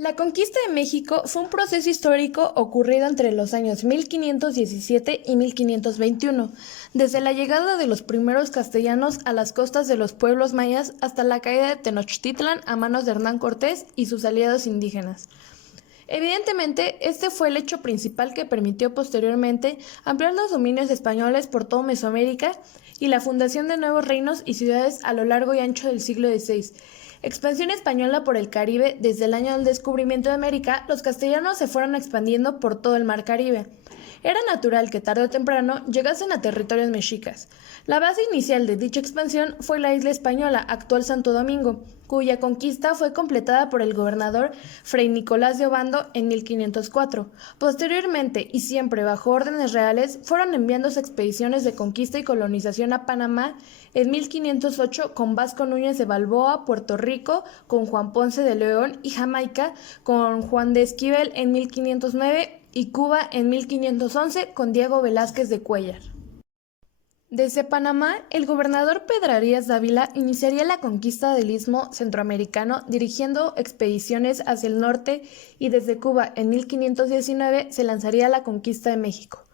La conquista de México fue un proceso histórico ocurrido entre los años 1517 y 1521, desde la llegada de los primeros castellanos a las costas de los pueblos mayas hasta la caída de Tenochtitlan a manos de Hernán Cortés y sus aliados indígenas. Evidentemente, este fue el hecho principal que permitió posteriormente ampliar los dominios españoles por todo Mesoamérica y la fundación de nuevos reinos y ciudades a lo largo y ancho del siglo XVI. Expansión española por el Caribe. Desde el año del descubrimiento de América, los castellanos se fueron expandiendo por todo el mar Caribe. Era natural que tarde o temprano llegasen a territorios mexicas. La base inicial de dicha expansión fue la isla española, actual Santo Domingo, cuya conquista fue completada por el gobernador Fray Nicolás de Obando en 1504. Posteriormente, y siempre bajo órdenes reales, fueron enviándose expediciones de conquista y colonización a Panamá en 1508 con Vasco Núñez de Balboa, Puerto Rico con Juan Ponce de León y Jamaica con Juan de Esquivel en 1509 y Cuba en 1511 con Diego Velázquez de Cuéllar. Desde Panamá, el gobernador Pedro Arias Dávila iniciaría la conquista del Istmo Centroamericano dirigiendo expediciones hacia el norte y desde Cuba en 1519 se lanzaría la conquista de México.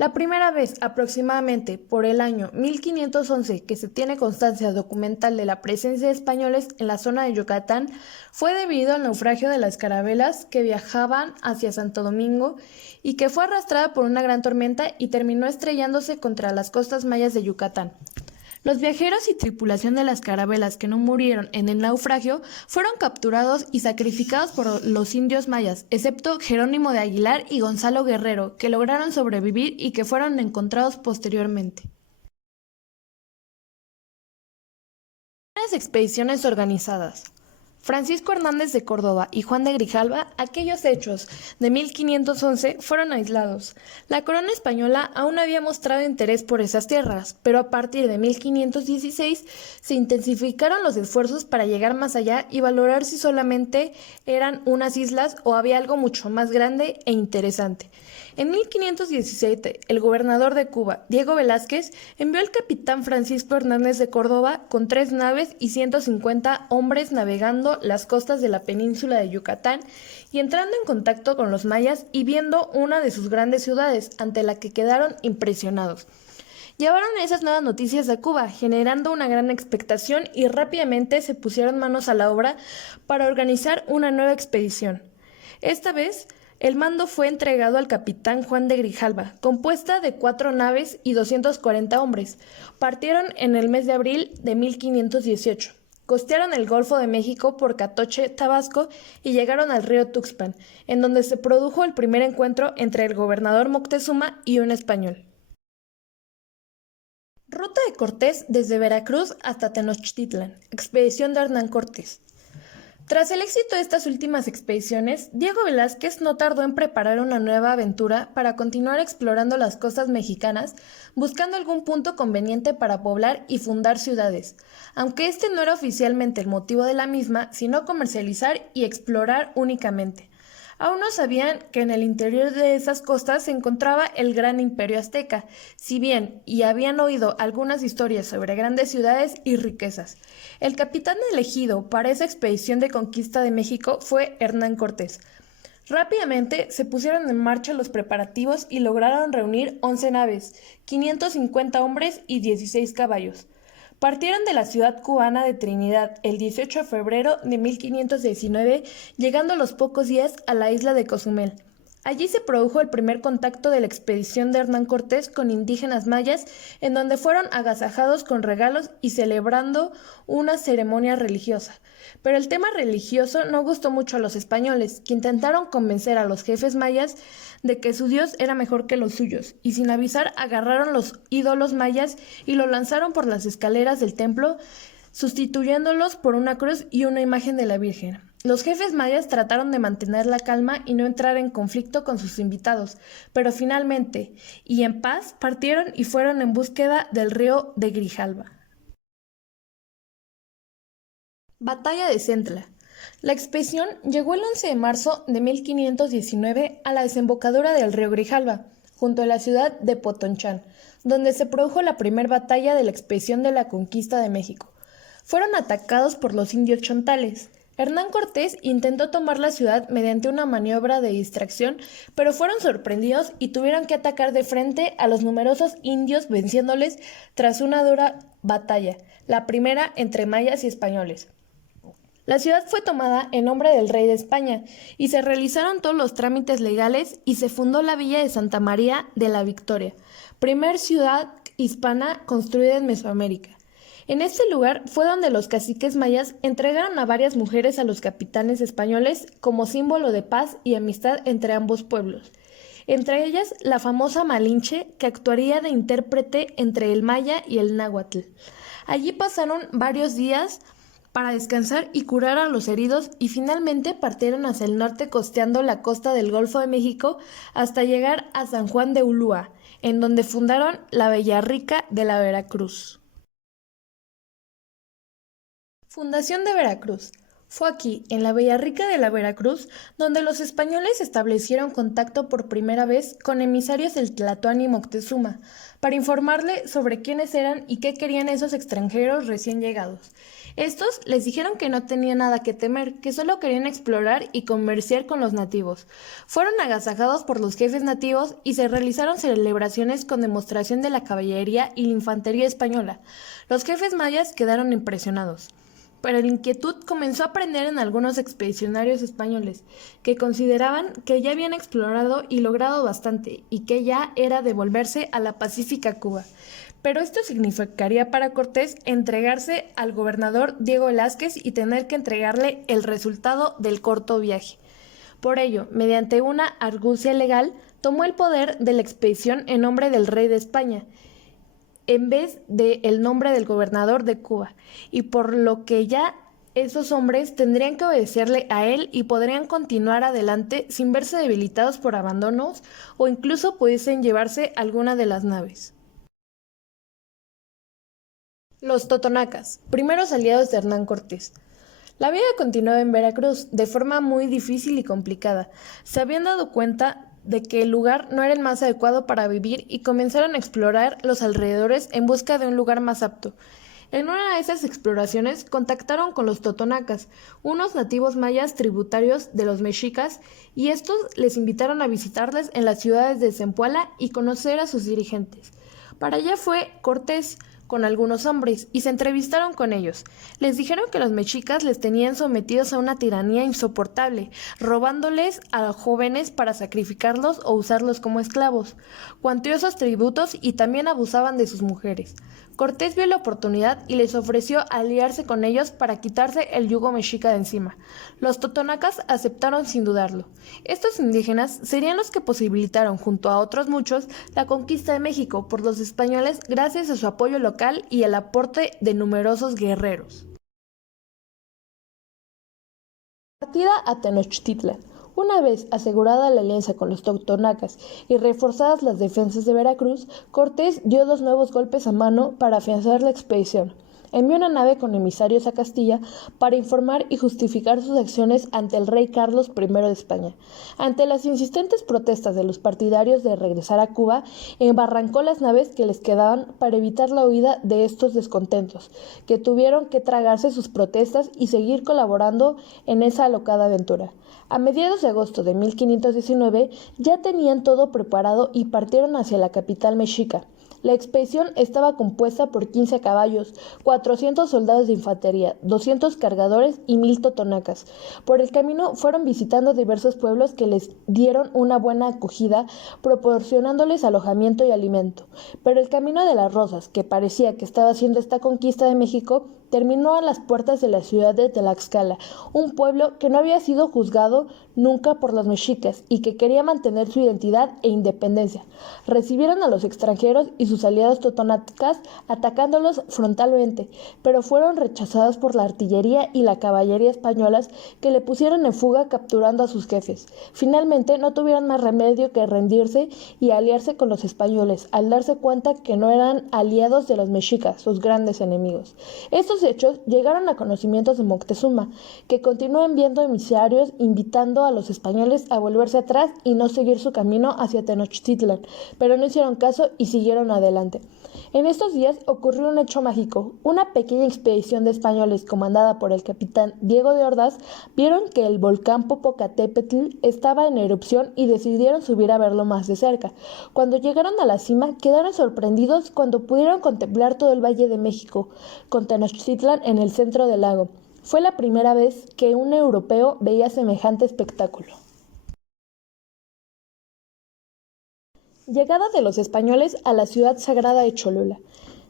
La primera vez, aproximadamente por el año 1511, que se tiene constancia documental de la presencia de españoles en la zona de Yucatán, fue debido al naufragio de las carabelas que viajaban hacia Santo Domingo y que fue arrastrada por una gran tormenta y terminó estrellándose contra las costas mayas de Yucatán. Los viajeros y tripulación de las carabelas que no murieron en el naufragio fueron capturados y sacrificados por los indios mayas, excepto Jerónimo de Aguilar y Gonzalo Guerrero, que lograron sobrevivir y que fueron encontrados posteriormente. Las expediciones organizadas. Francisco Hernández de Córdoba y Juan de Grijalva, aquellos hechos de 1511 fueron aislados. La corona española aún había mostrado interés por esas tierras, pero a partir de 1516 se intensificaron los esfuerzos para llegar más allá y valorar si solamente eran unas islas o había algo mucho más grande e interesante. En 1517, el gobernador de Cuba, Diego Velázquez, envió al capitán Francisco Hernández de Córdoba con 3 naves y 150 hombres navegando las costas de la península de Yucatán y entrando en contacto con los mayas y viendo una de sus grandes ciudades, ante la que quedaron impresionados. Llevaron esas nuevas noticias a Cuba, generando una gran expectación y rápidamente se pusieron manos a la obra para organizar una nueva expedición. Esta vez, el mando fue entregado al capitán Juan de Grijalva, compuesta de 4 naves y 240 hombres. Partieron en el mes de abril de 1518. Costearon el Golfo de México por Catoche, Tabasco, y llegaron al río Tuxpan, en donde se produjo el primer encuentro entre el gobernador Moctezuma y un español. Ruta de Cortés desde Veracruz hasta Tenochtitlan. Expedición de Hernán Cortés. Tras el éxito de estas últimas expediciones, Diego Velázquez no tardó en preparar una nueva aventura para continuar explorando las costas mexicanas, buscando algún punto conveniente para poblar y fundar ciudades, aunque este no era oficialmente el motivo de la misma, sino comercializar y explorar únicamente. Aún no sabían que en el interior de esas costas se encontraba el gran imperio azteca, si bien y habían oído algunas historias sobre grandes ciudades y riquezas. El capitán elegido para esa expedición de conquista de México fue Hernán Cortés. Rápidamente se pusieron en marcha los preparativos y lograron reunir 11 naves, 550 hombres y 16 caballos. Partieron de la ciudad cubana de Trinidad el 18 de febrero de 1519, llegando a los pocos días a la isla de Cozumel. Allí se produjo el primer contacto de la expedición de Hernán Cortés con indígenas mayas, en donde fueron agasajados con regalos y celebrando una ceremonia religiosa. Pero el tema religioso no gustó mucho a los españoles, que intentaron convencer a los jefes mayas de que su dios era mejor que los suyos, y sin avisar agarraron los ídolos mayas y lo lanzaron por las escaleras del templo, sustituyéndolos por una cruz y una imagen de la Virgen. Los jefes mayas trataron de mantener la calma y no entrar en conflicto con sus invitados, pero finalmente, y en paz, partieron y fueron en búsqueda del río de Grijalva. Batalla de Centla. La expedición llegó el 11 de marzo de 1519 a la desembocadura del río Grijalva, junto a la ciudad de Potonchán, donde se produjo la primera batalla de la expedición de la conquista de México. Fueron atacados por los indios chontales. Hernán Cortés intentó tomar la ciudad mediante una maniobra de distracción, pero fueron sorprendidos y tuvieron que atacar de frente a los numerosos indios, venciéndoles tras una dura batalla, la primera entre mayas y españoles. La ciudad fue tomada en nombre del rey de España y se realizaron todos los trámites legales y se fundó la villa de Santa María de la Victoria, primer ciudad hispana construida en Mesoamérica. En este lugar fue donde los caciques mayas entregaron a varias mujeres a los capitanes españoles como símbolo de paz y amistad entre ambos pueblos. Entre ellas la famosa Malinche, que actuaría de intérprete entre el maya y el náhuatl. Allí pasaron varios días para descansar y curar a los heridos y finalmente partieron hacia el norte costeando la costa del Golfo de México hasta llegar a San Juan de Ulúa, en donde fundaron la Villarrica de la Veracruz. Fundación de Veracruz. Fue aquí, en la Villarrica de la Veracruz, donde los españoles establecieron contacto por primera vez con emisarios del Tlatoani Moctezuma, para informarle sobre quiénes eran y qué querían esos extranjeros recién llegados. Estos les dijeron que no tenían nada que temer, que solo querían explorar y comerciar con los nativos. Fueron agasajados por los jefes nativos y se realizaron celebraciones con demostración de la caballería y la infantería española. Los jefes mayas quedaron impresionados. Pero la inquietud comenzó a prender en algunos expedicionarios españoles, que consideraban que ya habían explorado y logrado bastante, y que ya era de volverse a la pacífica Cuba. Pero esto significaría para Cortés entregarse al gobernador Diego Velázquez y tener que entregarle el resultado del corto viaje. Por ello, mediante una argucia legal, tomó el poder de la expedición en nombre del rey de España, en vez del nombre del gobernador de Cuba, y por lo que ya esos hombres tendrían que obedecerle a él y podrían continuar adelante sin verse debilitados por abandonos o incluso pudiesen llevarse alguna de las naves. Los totonacas, primeros aliados de Hernán Cortés. La vida continuaba en Veracruz de forma muy difícil y complicada. Se habían dado cuenta de que el lugar no era el más adecuado para vivir y comenzaron a explorar los alrededores en busca de un lugar más apto. En una de esas exploraciones contactaron con los totonacas, unos nativos mayas tributarios de los mexicas, y estos les invitaron a visitarles en las ciudades de Zempoala y conocer a sus dirigentes. Para allá fue Cortés con algunos hombres y se entrevistaron con ellos. Les dijeron que los mexicas les tenían sometidos a una tiranía insoportable, robándoles a jóvenes para sacrificarlos o usarlos como esclavos, cuantiosos tributos y también abusaban de sus mujeres. Cortés vio la oportunidad y les ofreció aliarse con ellos para quitarse el yugo mexica de encima. Los totonacas aceptaron sin dudarlo. Estos indígenas serían los que posibilitaron, junto a otros muchos, la conquista de México por los españoles gracias a su apoyo local y el aporte de numerosos guerreros. Partida a Tenochtitlan. Una vez asegurada la alianza con los totonacas y reforzadas las defensas de Veracruz, Cortés dio 2 nuevos golpes a mano para afianzar la expedición. Envió una nave con emisarios a Castilla para informar y justificar sus acciones ante el rey Carlos I de España. Ante las insistentes protestas de los partidarios de regresar a Cuba, embarrancó las naves que les quedaban para evitar la huida de estos descontentos, que tuvieron que tragarse sus protestas y seguir colaborando en esa alocada aventura. A mediados de agosto de 1519 ya tenían todo preparado y partieron hacia la capital mexica. La expedición estaba compuesta por 15 caballos, 400 soldados de infantería, 200 cargadores y 1000 totonacas. Por el camino fueron visitando diversos pueblos que les dieron una buena acogida, proporcionándoles alojamiento y alimento. Pero el camino de las Rosas, que parecía que estaba haciendo esta conquista de México, terminó a las puertas de la ciudad de Tlaxcala, un pueblo que no había sido juzgado nunca por los mexicas y que quería mantener su identidad e independencia. Recibieron a los extranjeros y sus aliados totonacas atacándolos frontalmente, pero fueron rechazados por la artillería y la caballería españolas, que le pusieron en fuga capturando a sus jefes. Finalmente no tuvieron más remedio que rendirse y aliarse con los españoles, al darse cuenta que no eran aliados de los mexicas, sus grandes enemigos. Estos Estos hechos llegaron a conocimientos de Moctezuma, que continuó enviando emisarios invitando a los españoles a volverse atrás y no seguir su camino hacia Tenochtitlan, pero no hicieron caso y siguieron adelante. En estos días ocurrió un hecho mágico. Una pequeña expedición de españoles comandada por el capitán Diego de Ordaz vieron que el volcán Popocatépetl estaba en erupción y decidieron subir a verlo más de cerca. Cuando llegaron a la cima, quedaron sorprendidos cuando pudieron contemplar todo el Valle de México, con Tenochtitlan en el centro del lago. Fue la primera vez que un europeo veía semejante espectáculo. Llegada de los españoles a la ciudad sagrada de Cholula.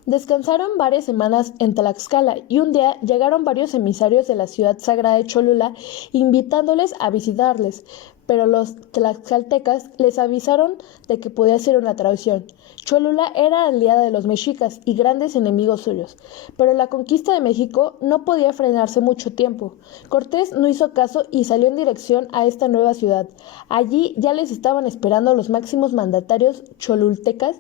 Descansaron varias semanas en Tlaxcala y un día llegaron varios emisarios de la ciudad sagrada de Cholula invitándoles a visitarles, pero los tlaxcaltecas les avisaron de que podía ser una traición. Cholula era aliada de los mexicas y grandes enemigos suyos, pero la conquista de México no podía frenarse mucho tiempo. Cortés no hizo caso y salió en dirección a esta nueva ciudad. Allí ya les estaban esperando los máximos mandatarios cholultecas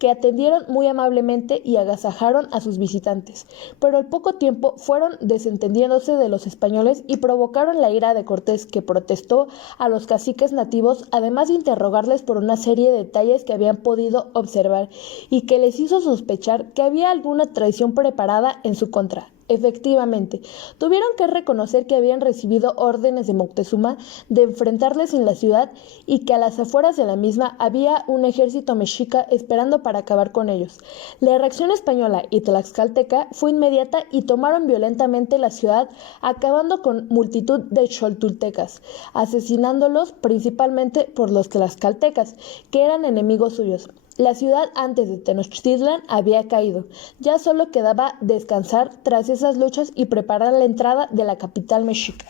que atendieron muy amablemente y agasajaron a sus visitantes, pero al poco tiempo fueron desentendiéndose de los españoles y provocaron la ira de Cortés, que protestó a los caciques nativos, además de interrogarles por una serie de detalles que habían podido observar y que les hizo sospechar que había alguna traición preparada en su contra. Efectivamente, tuvieron que reconocer que habían recibido órdenes de Moctezuma de enfrentarles en la ciudad y que a las afueras de la misma había un ejército mexica esperando para acabar con ellos. La reacción española y tlaxcalteca fue inmediata y tomaron violentamente la ciudad, acabando con multitud de choltultecas, asesinándolos principalmente por los tlaxcaltecas, que eran enemigos suyos. La ciudad antes de Tenochtitlan había caído. Ya solo quedaba descansar tras esas luchas y preparar la entrada de la capital mexica.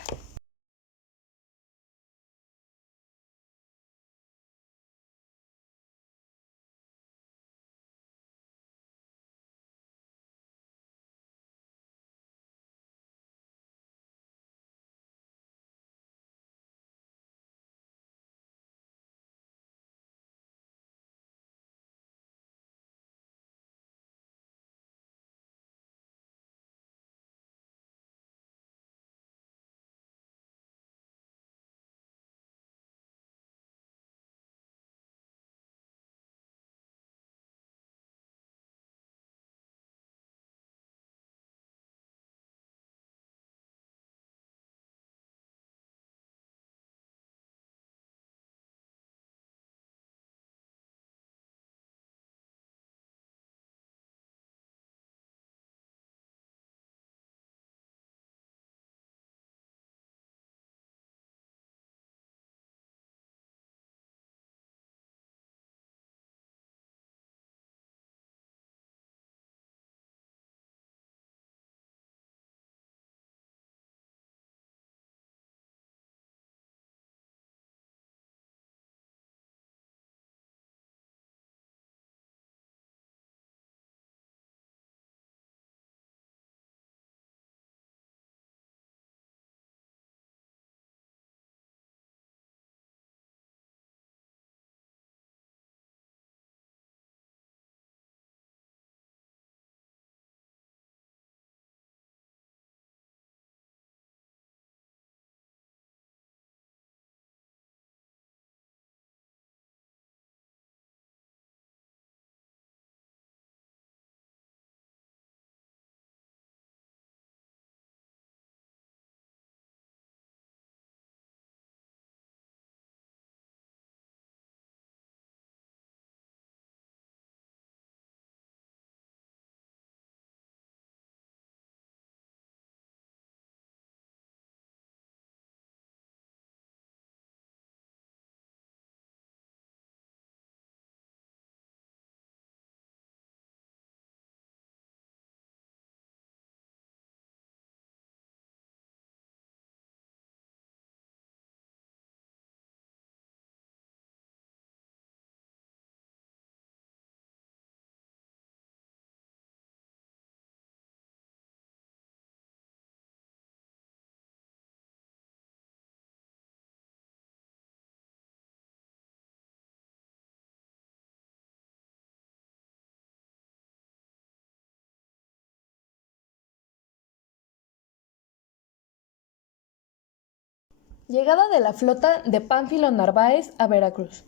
Llegada de la flota de Pánfilo Narváez a Veracruz.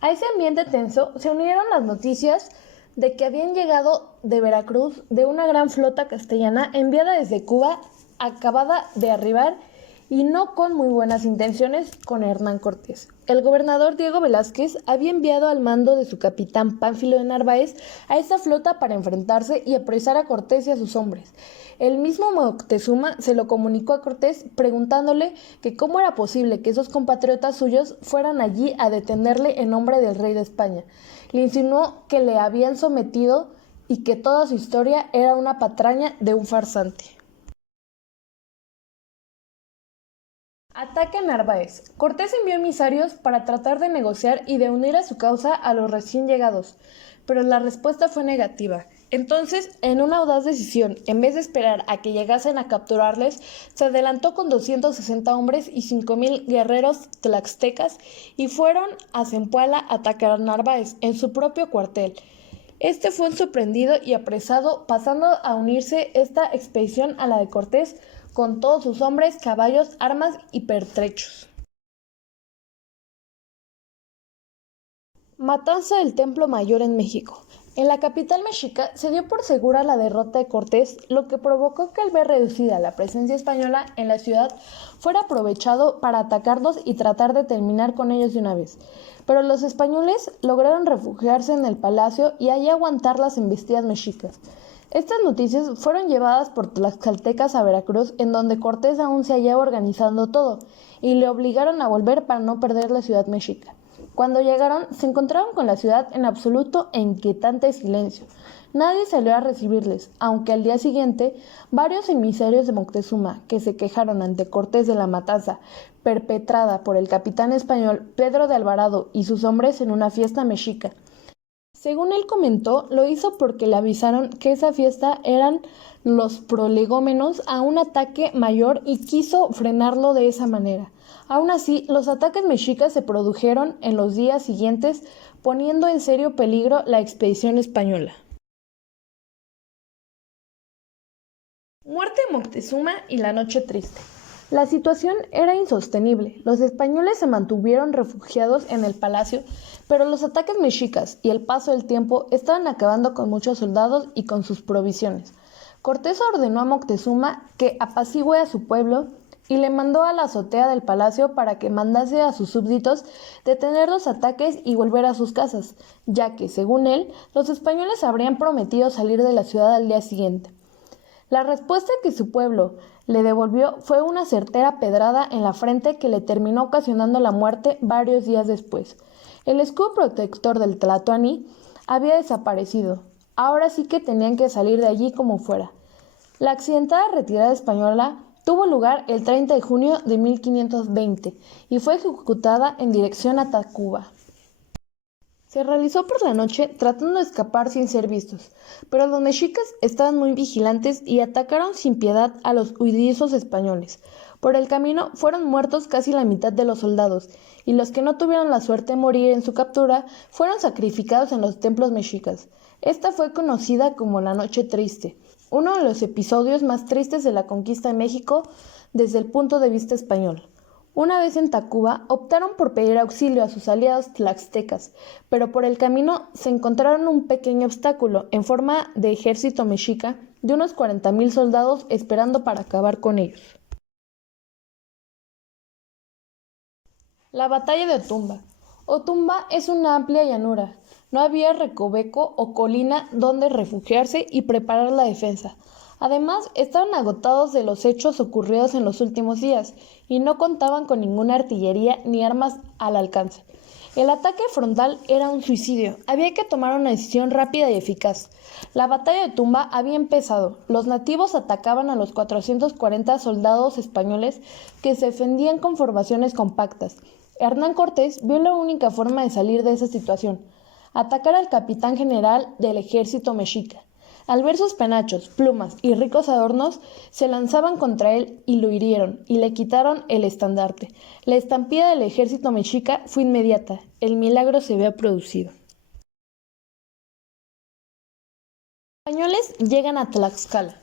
A ese ambiente tenso se unieron las noticias de que habían llegado de Veracruz de una gran flota castellana enviada desde Cuba, acabada de arribar y no con muy buenas intenciones con Hernán Cortés. El gobernador Diego Velázquez había enviado al mando de su capitán Pánfilo de Narváez a esta flota para enfrentarse y apresar a Cortés y a sus hombres. El mismo Moctezuma se lo comunicó a Cortés preguntándole que cómo era posible que esos compatriotas suyos fueran allí a detenerle en nombre del rey de España. Le insinuó que le habían sometido y que toda su historia era una patraña de un farsante. Ataque a Narváez. Cortés envió emisarios para tratar de negociar y de unir a su causa a los recién llegados, pero la respuesta fue negativa. Entonces, en una audaz decisión, en vez de esperar a que llegasen a capturarles, se adelantó con 260 hombres y 5,000 guerreros tlaxtecas y fueron a Zempoala a atacar a Narváez en su propio cuartel. Este fue sorprendido y apresado, pasando a unirse esta expedición a la de Cortés con todos sus hombres, caballos, armas y pertrechos. Matanza del Templo Mayor en México. En la capital mexica se dio por segura la derrota de Cortés, lo que provocó que al ver reducida la presencia española en la ciudad fuera aprovechado para atacarlos y tratar de terminar con ellos de una vez. Pero los españoles lograron refugiarse en el palacio y allí aguantar las embestidas mexicas. Estas noticias fueron llevadas por tlaxcaltecas a Veracruz, en donde Cortés aún se hallaba organizando todo, y le obligaron a volver para no perder la ciudad mexica. Cuando llegaron, se encontraron con la ciudad en absoluto e inquietante silencio. Nadie salió a recibirles, aunque al día siguiente, varios emisarios de Moctezuma, que se quejaron ante Cortés de la matanza perpetrada por el capitán español Pedro de Alvarado y sus hombres en una fiesta mexica. Según él comentó, lo hizo porque le avisaron que esa fiesta eran los prolegómenos a un ataque mayor y quiso frenarlo de esa manera. Aún así, los ataques mexicas se produjeron en los días siguientes, poniendo en serio peligro la expedición española. Muerte de Moctezuma y la noche triste. La situación era insostenible. Los españoles se mantuvieron refugiados en el palacio, pero los ataques mexicas y el paso del tiempo estaban acabando con muchos soldados y con sus provisiones. Cortés ordenó a Moctezuma que apacigüe a su pueblo y le mandó a la azotea del palacio para que mandase a sus súbditos detener los ataques y volver a sus casas, ya que, según él, los españoles habrían prometido salir de la ciudad al día siguiente. La respuesta que su pueblo le devolvió fue una certera pedrada en la frente que le terminó ocasionando la muerte varios días después. El escudo protector del Tlatoani había desaparecido. Ahora sí que tenían que salir de allí como fuera. La accidentada retirada española tuvo lugar el 30 de junio de 1520 y fue ejecutada en dirección a Tacuba. Se realizó por la noche tratando de escapar sin ser vistos, pero los mexicas estaban muy vigilantes y atacaron sin piedad a los huidizos españoles. Por el camino fueron muertos casi la mitad de los soldados, y los que no tuvieron la suerte de morir en su captura fueron sacrificados en los templos mexicas. Esta fue conocida como la Noche Triste, uno de los episodios más tristes de la conquista de México desde el punto de vista español. Una vez en Tacuba, optaron por pedir auxilio a sus aliados tlaxtecas, pero por el camino se encontraron un pequeño obstáculo en forma de ejército mexica de unos 40,000 soldados esperando para acabar con ellos. La batalla de Otumba. Otumba es una amplia llanura. No había recoveco o colina donde refugiarse y preparar la defensa. Además, estaban agotados de los hechos ocurridos en los últimos días y no contaban con ninguna artillería ni armas al alcance. El ataque frontal era un suicidio. Había que tomar una decisión rápida y eficaz. La batalla de Tumba había empezado. Los nativos atacaban a los 440 soldados españoles que se defendían con formaciones compactas. Hernán Cortés vio la única forma de salir de esa situación: atacar al capitán general del ejército mexica. Al ver sus penachos, plumas y ricos adornos, se lanzaban contra él y lo hirieron, y le quitaron el estandarte. La estampida del ejército mexica fue inmediata. El milagro se había producido. Los españoles llegan a Tlaxcala.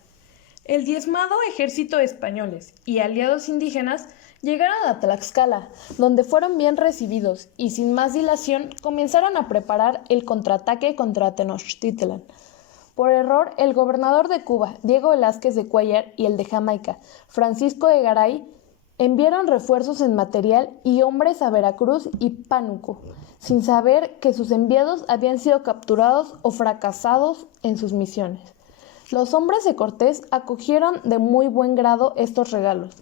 El diezmado ejército de españoles y aliados indígenas Llegaron a Tlaxcala, donde fueron bien recibidos y sin más dilación comenzaron a preparar el contraataque contra Tenochtitlan. Por error, el gobernador de Cuba, Diego Velázquez de Cuéllar, y el de Jamaica, Francisco de Garay, enviaron refuerzos en material y hombres a Veracruz y Pánuco, sin saber que sus enviados habían sido capturados o fracasados en sus misiones. Los hombres de Cortés acogieron de muy buen grado estos regalos.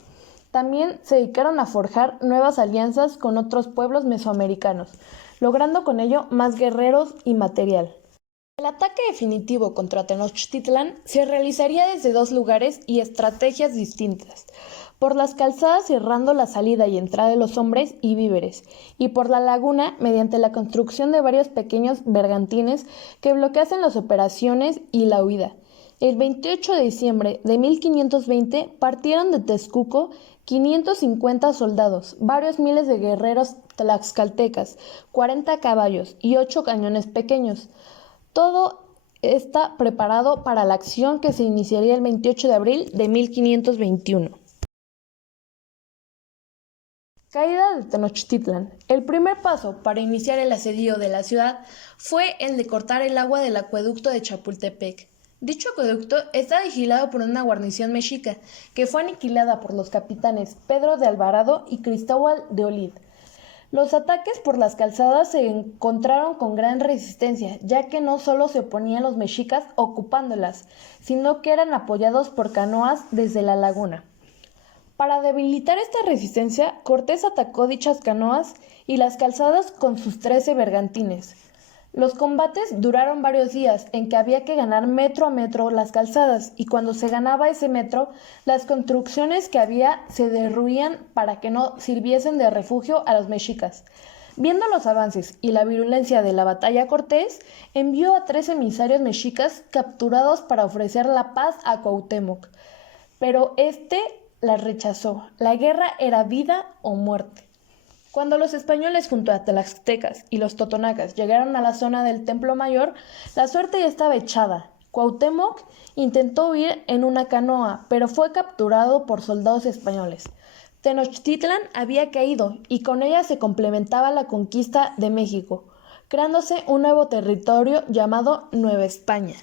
También se dedicaron a forjar nuevas alianzas con otros pueblos mesoamericanos, logrando con ello más guerreros y material. El ataque definitivo contra Tenochtitlan se realizaría desde dos lugares y estrategias distintas: por las calzadas cerrando la salida y entrada de los hombres y víveres, y por la laguna mediante la construcción de varios pequeños bergantines que bloqueasen las operaciones y la huida. El 28 de diciembre de 1520 partieron de Texcoco 550 soldados, varios miles de guerreros tlaxcaltecas, 40 caballos y 8 cañones pequeños. Todo está preparado para la acción que se iniciaría el 28 de abril de 1521. Caída de Tenochtitlan. El primer paso para iniciar el asedio de la ciudad fue el de cortar el agua del acueducto de Chapultepec. Dicho acueducto está vigilado por una guarnición mexica, que fue aniquilada por los capitanes Pedro de Alvarado y Cristóbal de Olid. Los ataques por las calzadas se encontraron con gran resistencia, ya que no solo se oponían los mexicas ocupándolas, sino que eran apoyados por canoas desde la laguna. Para debilitar esta resistencia, Cortés atacó dichas canoas y las calzadas con sus 13 bergantines. Los combates duraron varios días, en que había que ganar metro a metro las calzadas, y cuando se ganaba ese metro, las construcciones que había se derruían para que no sirviesen de refugio a los mexicas. Viendo los avances y la virulencia de la batalla, Cortés envió a 3 emisarios mexicas capturados para ofrecer la paz a Cuauhtémoc, pero este la rechazó. La guerra era vida o muerte. Cuando los españoles junto a tlaxtecas y los totonacas llegaron a la zona del Templo Mayor, la suerte ya estaba echada. Cuauhtémoc intentó huir en una canoa, pero fue capturado por soldados españoles. Tenochtitlan había caído y con ella se complementaba la conquista de México, creándose un nuevo territorio llamado Nueva España.